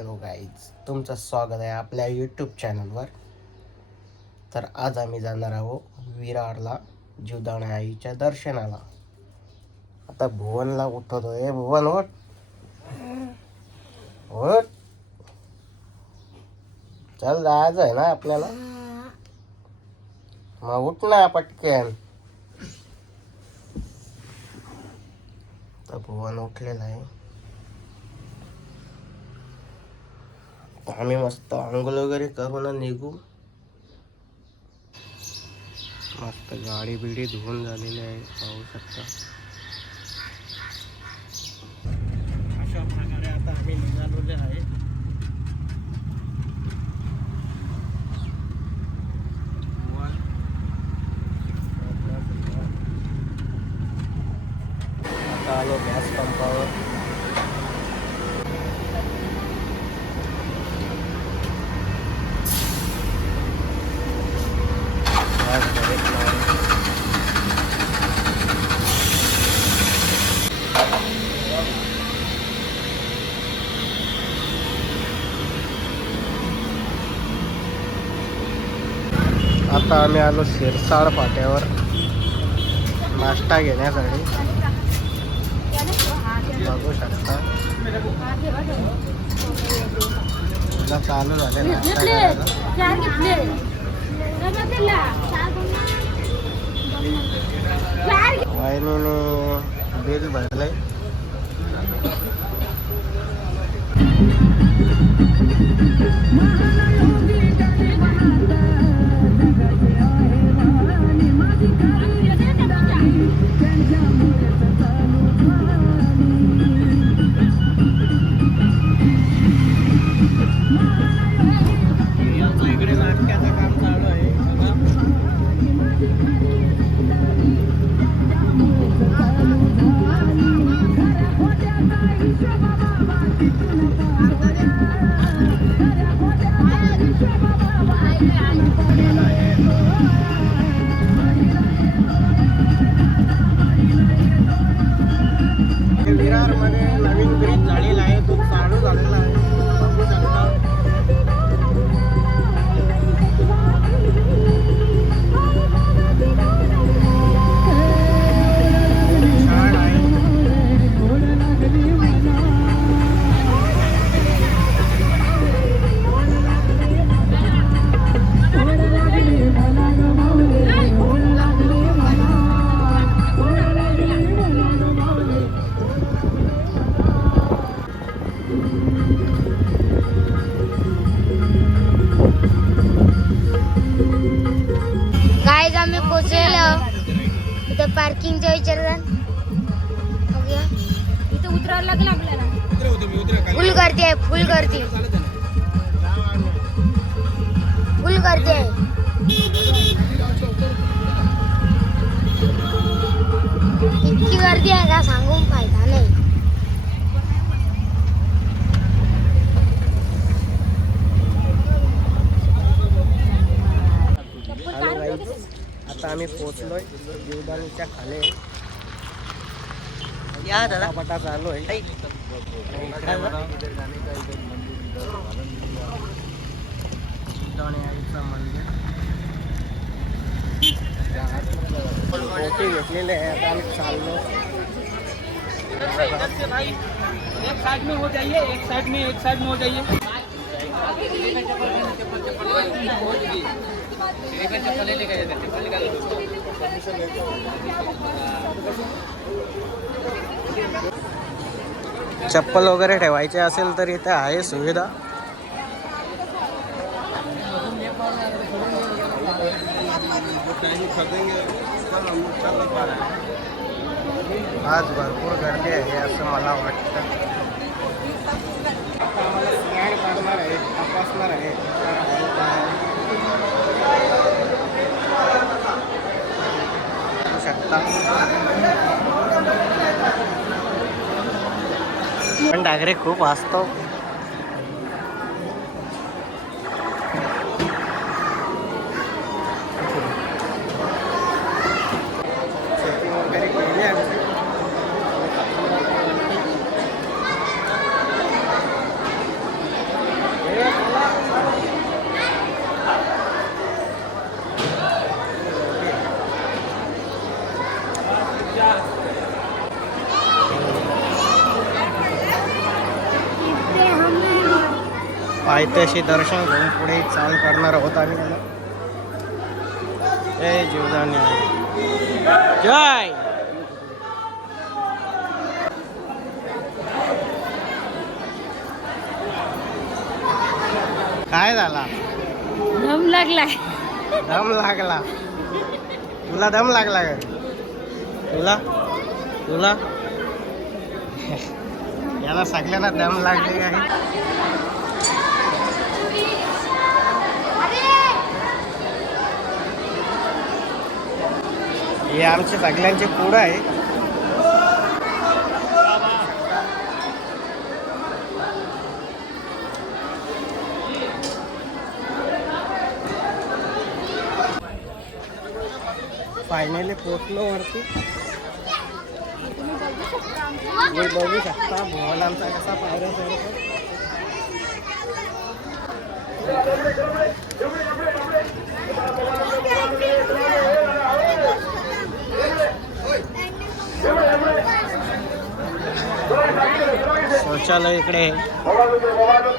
Hello guys तुमचं स्वागत आहे आपल्या यूट्यूब चॅनलवर तर आज आम्ही जाणार आहोत विरारला जीवदाण्या आईच्या दर्शनाला. आता भुवनला उठवतोय. भुवन ओट ओट चल जायचं आहे ना आपल्याला? मग उठ ना पटकन. तर भुवन उठलेला आहे. आम्ही मस्त आंघोळ वगैरे करून निघू. मस्त गाडी बिडी धुवून झालेली आहे पाहू शकता. अशा प्रकारे आता आम्ही निघालेले आहे. आता आलो गॅस पंपावर गॅस भरत नाही. आता आम्ही आलो शिरसाळ फाट्यावर. नाश्ता घेण्यासाठी. बघू शकता. चालू झाले नाश्ता करायला. वाहिनीने बिल भरलंय इकडे आम्ही पोचलोय जीवदानीच्या खाली. या दादा. पटा चालू आहे मंदिर. मोठी घेतलेले आहे. आता आम्ही चाललो. एक साइड में हो जाइए एक साइड में एक साइड में हो जाइए चप्पल वगैरे ठेवायचे असेल तर इथे आहे सुविधा. आज भरपूर गर्दी आहे असं मला वाटतं. तपासणार आहे तर आहे का? बघू शकता पण डागरे खूप वाचतो शेती वगैरे केली आमची पायथ्याशी दर्शन घेऊन पुढे चाल करणार आहोत आम्ही. जय जीवदानी जय! काय झाला? दम लागलाय. दम लागला. तुला दम लागला का? तुला? तुला? याला सगळ्यांना दम लागले आहे. हे आमचे सगळ्यांचे पुढं आहे. फायनली पोचलो वरती. तुम्ही बघू शकता भुवन आमचा कसा पायऱ्या शौचालय इकडे आहे.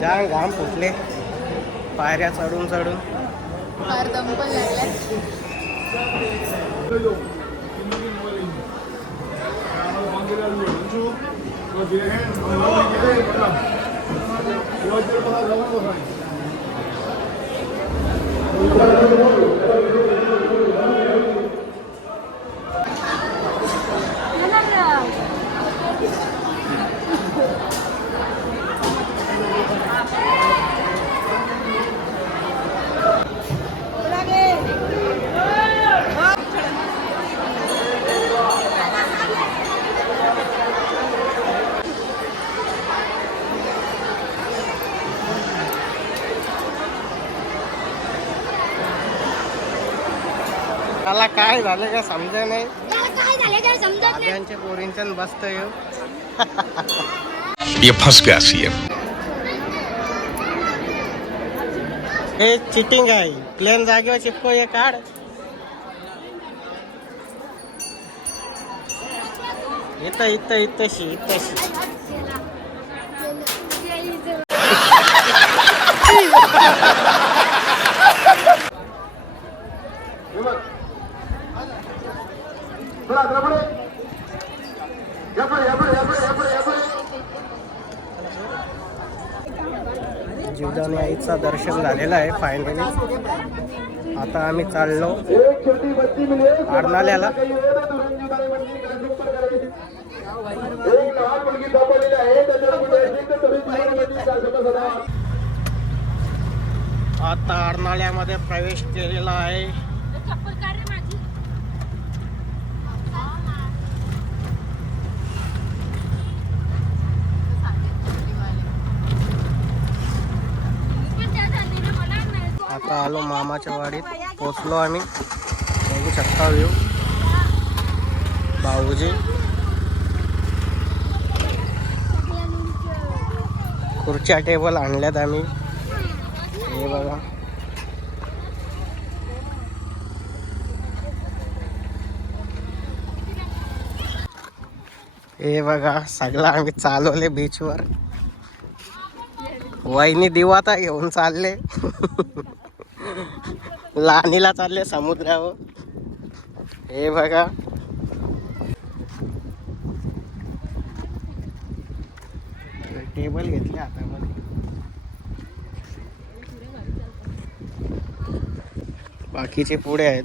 जाम घाम फुटले. पायऱ्या चढून चढून. फार दम मला काय झालं का समजा नाही. काय झालं काय समजत नाही. सगळ्यांच्या पोरींच्या बसत येऊ ये फंस गया सीएम हे चिटिंग आहे. प्लेन जागेवर चिपको हे काढ. इथं इथं इथंशी इथंशी. जीवदानी आईचा दर्शन झालेलं आहे फायनली आता आम्ही चाललो अर्नाल्याला आता अर्नाळ्यामध्ये प्रवेश केलेला आहे चप्पल काढ रे माझी पण त्यासाठी ना मला नाही. आता आलो मामाच्या वाडीत. पोचलो आम्ही. बघू शकता व्यू भाऊजी. खुर्च्या टेबल आणल्यात आम्ही. हे बघा. हे बघा सगळं आम्ही चालवले बीचवर वहिनी दिवाता घेऊन चालले. लहानीला चालले समुद्रावर. हे बघा. टेबल घेतले हातामध्ये बाकीचे पुढे आहेत.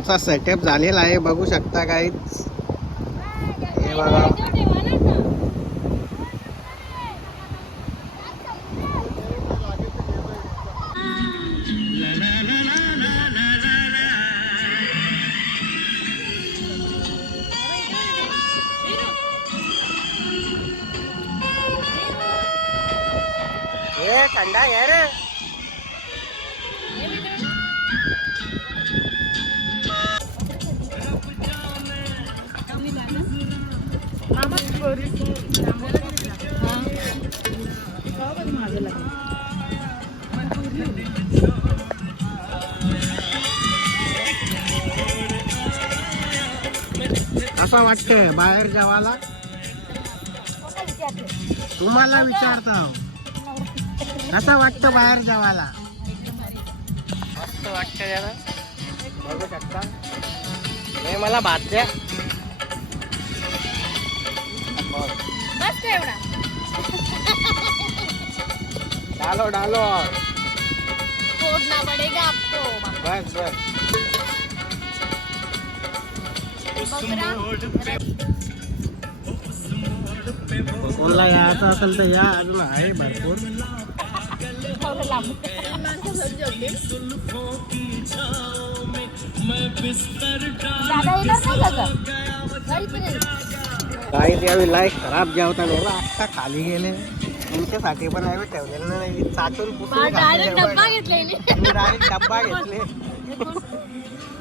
आमचा सेटअप झालेला आहे. बघू शकता काहीच हे बघा. ए यार असं वाटतंय? बाहेर जेवायला तुम्हाला विचारतो. कसं वाटतं बाहेर जेवायला मस्त वाटतं जरा. बघू शकता. हे मला भात द्या. मस्त एवढा. डालो डालो. फोडना पडेगा आपको. बस बस. कोणला यायचं असेल तर या अजून आहे भरपूर. काही त्यावेळी लाईक खराब जेवता नाही आता खाली गेले. तुमच्यासाठी पण आम्ही ठेवलेलं नाही. चाटून. तुम्ही direct डब्बा घेतले.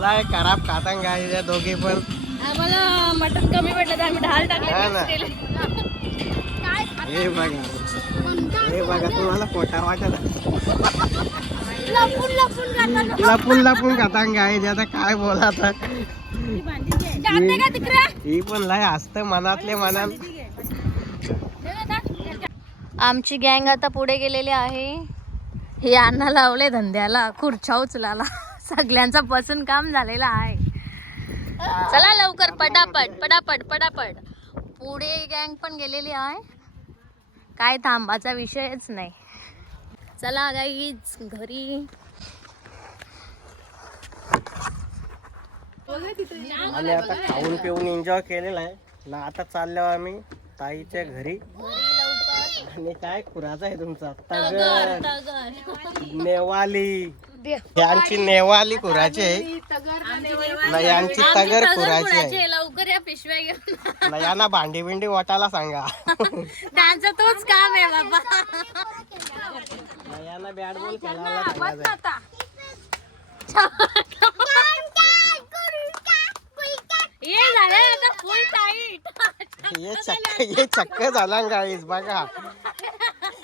लाय खराब खाता गाय त्या दोघे पण. आम्हाला मटण कमी भेटलं तर आम्ही ढाल टाकले हा ना. हे बघा. हे बघा तुम्हाला पोटा वाटत लपून लपून खातात. लपून लपून आता काय बोला आता जाते का तिकडे? ही पण लय असत मनातले मनात. आमची गँग आता पुढे गेलेली आहे. हे अण्णा लावले धंद्याला खुर्च्या उचलाला सगळ्यांचा बसून काम झालेलं आहे. चला लवकर पटापट पटापट पटापट. पुढे गँग पण गेलेली आहे. काय थांबाचा विषयच नाही. चला गाईच घरी. आम्ही आता खाऊन पिऊन एन्जॉय केलेला आहे. ना आता चाललो आम्ही ताईच्या घरी. आणि काय खुराचा आहे तुमचा? तगर. नेवाली यांची नेवाली खुराची. आहे ना यांची तगर आहे लवकर या पिशव्या घेऊन. ना यांना भांडी बिंडी वाटायला सांगा. त्यांचं तोच काम आहे बाबा. ना यांना बॅट बॉल खेळायला सांगा ये झालं आता फुल टाईट हे चक्क हे चक्क झाला गाईस बघा.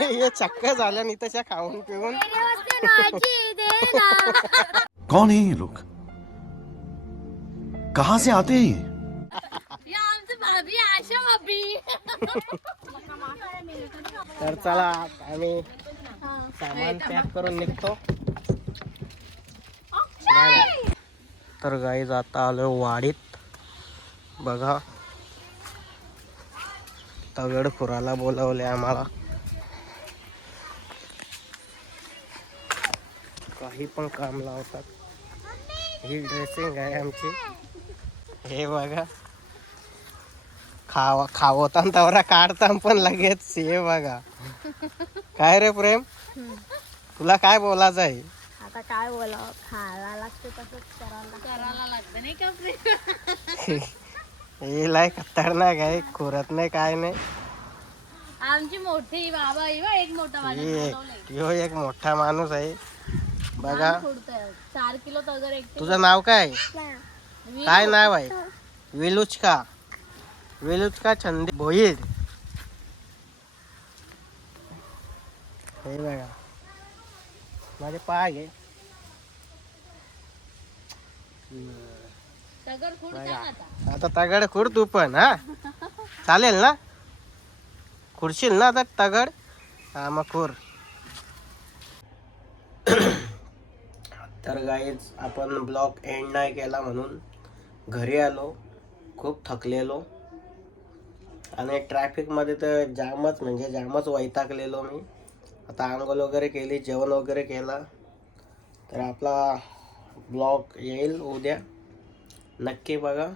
हे चक्क झाल्या नि तशा खाऊन पिऊन. कौन है ये लोग? कहां से आते हैं ये? या आमचं भाभी आशा भाभी। तर चला आम्ही सामान पॅक करून निघतो. तर गाईज आता आलो वाडीत. बघा. तगड खुराला बोलावले आम्हाला. काही पण काम लावतात. ही ड्रेसिंग आहे आमची. हे बघा. खावा खावताना तवरा काढताना पण लगेच. हे बघा. काय रे प्रेम? तुला काय बोलायचं आहे? आता काय बोला खायला लागते तसंच करायला. करायला लागतं नाही का हे लाय खतरनाक आहे खुरत नाही काय नाही. आमची मोठी बाबा ही एक मोठा ही माझ्या एक ह्यो एक मोठा माणूस आहे. बघा. चार किलो तगर एक तुझं नाव काय? काय नाव आहे? विलुचका. विलुचका छंदी भोईर. हे बघा. माझे पाय घे. सांग आता. तगड खुर तू पण हा? चालेल ना? खुरशील ना आता तगड हा मग खुर. तर गाईज आपण ब्लॉग एंड नाही केला म्हणून घरी आलो खूप थकलेलो. आणि ट्रॅफिकमध्ये तर जामच म्हणजे जामच वैतागलेलो मी. आता आंघोळ वगैरे केली जेवण वगैरे केलं. तर आपला ब्लॉग येईल उद्या. नक्की बघा.